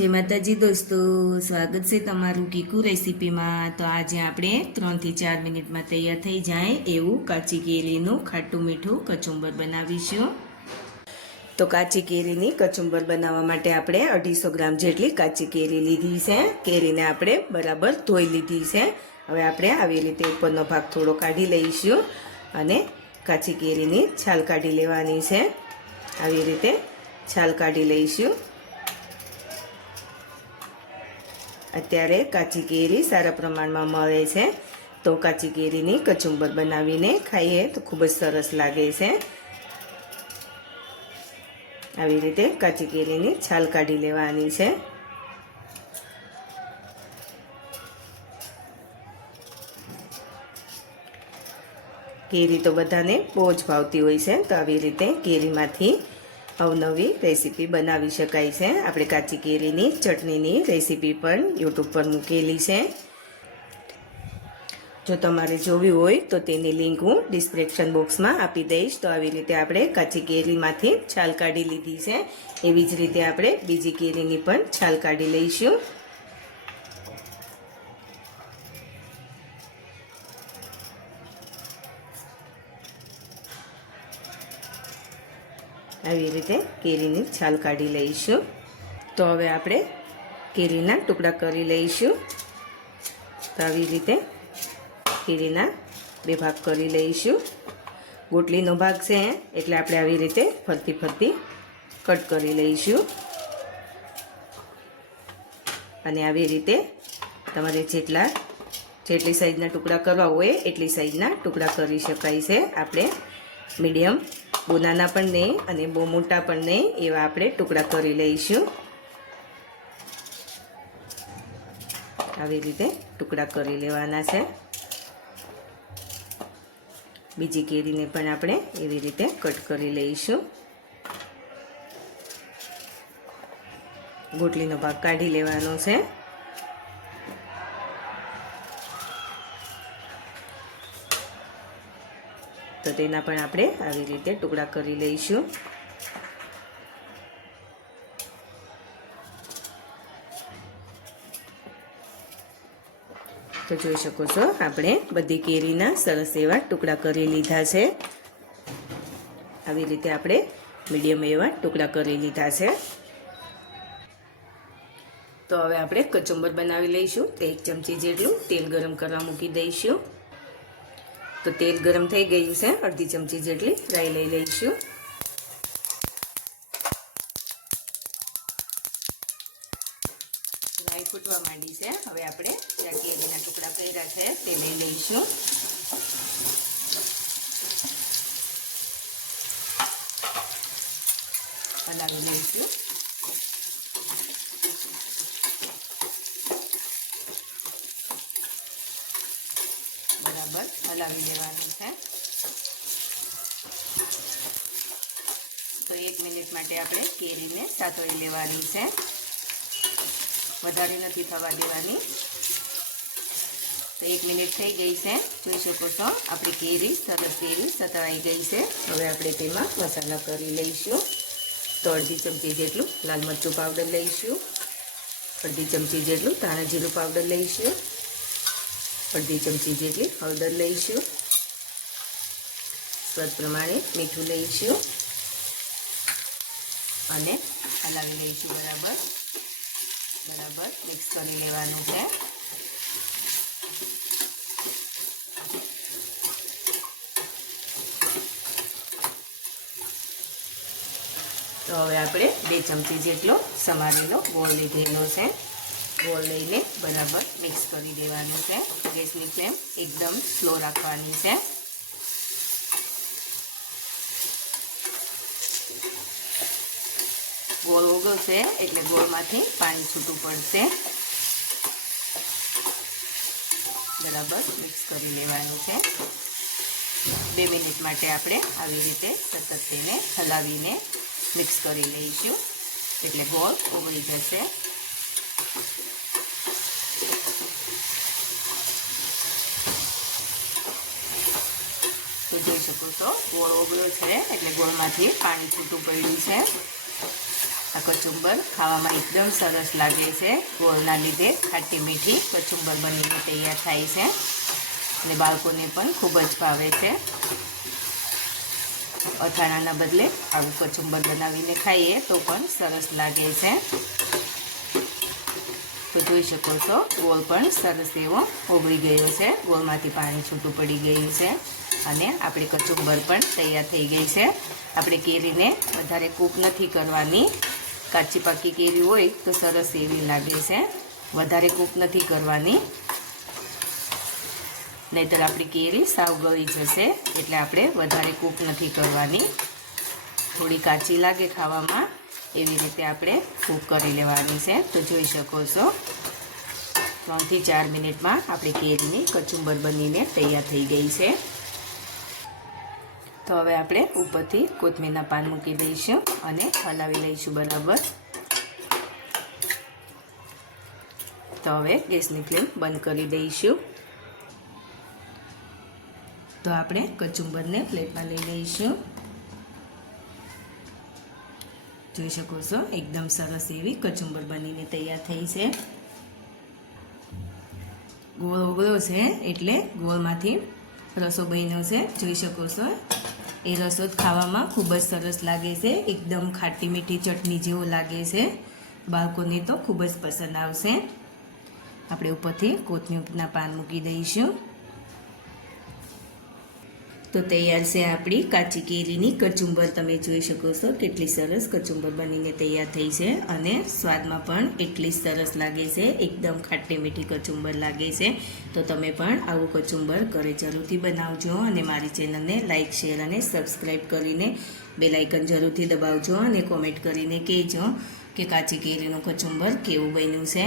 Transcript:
જય માતાજી દોસ્તો, સ્વાગત છે તમારું કીકુ રેસીપીમાં. તો આજે આપણે ત્રણથી ચાર મિનિટમાં તૈયાર થઈ જાય એવું કાચી કેરીનું ખાટું મીઠું કચુંબર બનાવીશું. તો કાચી કેરીની કચુંબર બનાવવા માટે આપણે અઢીસો ગ્રામ જેટલી કાચી કેરી લીધી છે. કેરીને આપણે બરાબર ધોઈ લીધી છે. હવે આપણે આવી રીતે ઉપરનો ભાગ થોડો કાઢી લઈશું અને કાચી કેરીની છાલ કાઢી લેવાની છે. આવી રીતે છાલ કાઢી લઈશું. અત્યારે કાચી કેરી સારા પ્રમાણમાં મળે છે. તો કાચી કેરીની કચુંબર બનાવીને ખાઈએ તો ખૂબ જ સરસ લાગે છે. આવી રીતે કાચી કેરીની છાલ કાઢી લેવાની છે. કેરી તો બધાને બહુ જ ભાવતી હોય છે, તો આવી રીતે કેરીમાંથી અવનવી રેસીપી બનાવી શકાય છે. આપણે કાચી કેરીની, ચટણીની રેસીપી પણ યુટ્યુબ પર મૂકેલી છે. જો તમારે જોવી હોય તો તેની લિંક હું ડિસ્ક્રિપ્શન બોક્સમાં આપી દઈશ. તો આવી રીતે આપણે કાચી કેરીમાંથી છાલ કાઢી લીધી છે. એવી જ રીતે આપણે બીજી કેરીની પણ છાલ કાઢી લઈશું. આવી રીતે કેરીની છાલ કાઢી લઈશું. તો હવે આપણે કેરીના ટુકડા કરી લઈશું. તો આવી રીતે કેરીના બે ભાગ કરી લઈશું. ગોટલીનો ભાગ છે, એટલે આપણે આવી રીતે ફરતી ફરતી કટ કરી લઈશું. અને આવી રીતે તમારે જેટલા, જેટલી સાઈઝના ટુકડા કરવા હોય એટલી સાઈઝના ટુકડા કરી શકાય છે. આપણે મીડિયમ બહુ નાના પણ નહીં અને બહુ મોટા પણ નહીં, એવા આપણે ટુકડા કરી લઈશું. આવી રીતે ટુકડા કરી લેવાના છે. બીજી કેરીને પણ આપણે એવી રીતે કટ કરી લઈશું. ગોટલીનો ભાગ કાઢી લેવાનો છે. તો તેના પણ આપણે આવી રીતે ટુકડા કરી લઈશું. તો જોઈ શકો છો, આપણે બધી કેરીના સરસ એવા ટુકડા કરી લીધા છે. આવી રીતે આપણે મીડિયમ એવા ટુકડા કરી લીધા છે. તો હવે આપણે કચુંબર બનાવી લઈશું. તો એક ચમચી જેટલું તેલ ગરમ કરવા મૂકી દઈશું. તો તેલ ગરમ થઈ ગયું છે. અડધી ચમચી જેટલી રાઈ લઈ લઈશું. રાઈ ફૂટવા માંડી છે. હવે આપણે જ્યાં ટુકડા કર્યા છે તે લઈ લઈશું. હલાવી લઈશું બરાબર હલાવી લેવાનું છે. તો એક મિનિટ માટે આપણે કેરીને સાતોળી લેવાની છે. વધારે નથી થવા દેવાની. તો એક મિનિટ થઈ ગઈ છે. જોઈ શકો છો, આપણી કેરી સરસ કેરી સતળાઈ ગઈ છે. હવે આપણે તેમાં મસાલા કરી લઈશું. તો અડધી ચમચી જેટલું લાલ મરચું પાવડર લઈશું. અડધી ચમચી જેટલું ધાણા જીરું પાવડર લઈશું. અડધી ચમચી જેટલી હળદર લઈશું. સ્વાદ પ્રમાણે મીઠું લઈશું. અને હલાવી લઈશું બરાબર. બરાબર મિક્સ કરી લેવાનું છે. તો હવે આપણે બે ચમચી જેટલો સમારેલો ગોળ લીધેલો છે. ગોળ લઈને બરાબર મિક્સ કરી દેવાનું છે. ગેસની ફ્લેમ એકદમ સ્લો રાખવાની છે. ગોળ ઓગળશે એટલે ગોળમાંથી પાણી છૂટું પડશે. બરાબર મિક્સ કરી લેવાનું છે. બે મિનિટ માટે આપણે આવી રીતે સતત તેને હલાવીને મિક્સ કરી લઈશું. એટલે ગોળ ઓગળી જશે તો જોઈ શકો છો ગોળ ઓગળ્યો છે, એટલે ગોળમાંથી પાણી છૂટું પડ્યું છે. આ કચુંબર ખાવામાં એકદમ સરસ લાગે છે. ગોળના લીધે ખાટી મીઠી કચુંબર બનીને તૈયાર થાય છે. અને બાળકોને પણ ખૂબ જ ભાવે છે. અથાણાના બદલે આવું કચુંબર બનાવીને ખાઈએ તો પણ સરસ લાગે છે. તો જોઈ શકો છો, ગોળ પણ સરસ એવો ઓગળી ગયો છે. ગોળમાંથી પાણી છૂટું પડી ગયું છે. અને આપણી કચુંબર પણ તૈયાર થઈ ગઈ છે. આપણે કેરીને વધારે કૂક નથી કરવાની. કાચી પાકી કેરી હોય તો સરસ એવી લાગે છે. વધારે કૂક નથી કરવાની. નહીતર આપણી કેરી સાવ ગળી જશે એટલે આપણે વધારે કૂક નથી કરવાની. થોડી કાચી લાગે ખાવામાં, એવી રીતે આપણે કૂક કરી લેવાની છે. તો જોઈ શકો છો. ત્રણથી ચાર મિનિટમાં આપણી કેરીની કચુંબર બનીને તૈયાર થઈ ગઈ છે. તો હવે આપણે ઉપરથી કોથમીરના પાન મૂકી દઈશું અને હલાવી લઈશું બરાબર. તો હવે ગેસની ફ્લેમ બંધ કરી દઈશું. તો આપણે કચુંબરને પ્લેટમાં લઈ લઈશું. જોઈ શકો છો, એકદમ સરસ એવી કચુંબર બનીને તૈયાર થઈ છે. ગોળ ઓગળો છે, એટલે ગોળમાંથી રસો બન્યો છે. જોઈ શકો છો. એ રસો ખાવામાં ખૂબ જ સરસ લાગે છે. એકદમ ખાટી મીઠી ચટણી જેવો લાગે છે. બાળકોને તો ખૂબ જ પસંદ આવશે. આપણે ઉપરથી કોથમીરના પાન મૂકી દઈશું. તો તૈયાર છે આપણી કાચી કેરીની કચુંબર. તમે જોઈ શકો છો કેટલી સરસ કચુંબર બનીને તૈયાર થઈ છે અને સ્વાદમાં પણ એટલી સરસ લાગે છે. એકદમ ખાટી મીઠી કચુંબર લાગે છે. તો તમે પણ આવું કચુંબર ઘરે જરૂરથી બનાવજો અને મારી ચેનલને લાઇક શેર અને સબસ્ક્રાઈબ કરીને બેલાઇકન જરૂરથી દબાવજો અને કોમેન્ટ કરીને કહેજો કે કાચી કેરીનું કચુંબર કેવું બન્યું છે.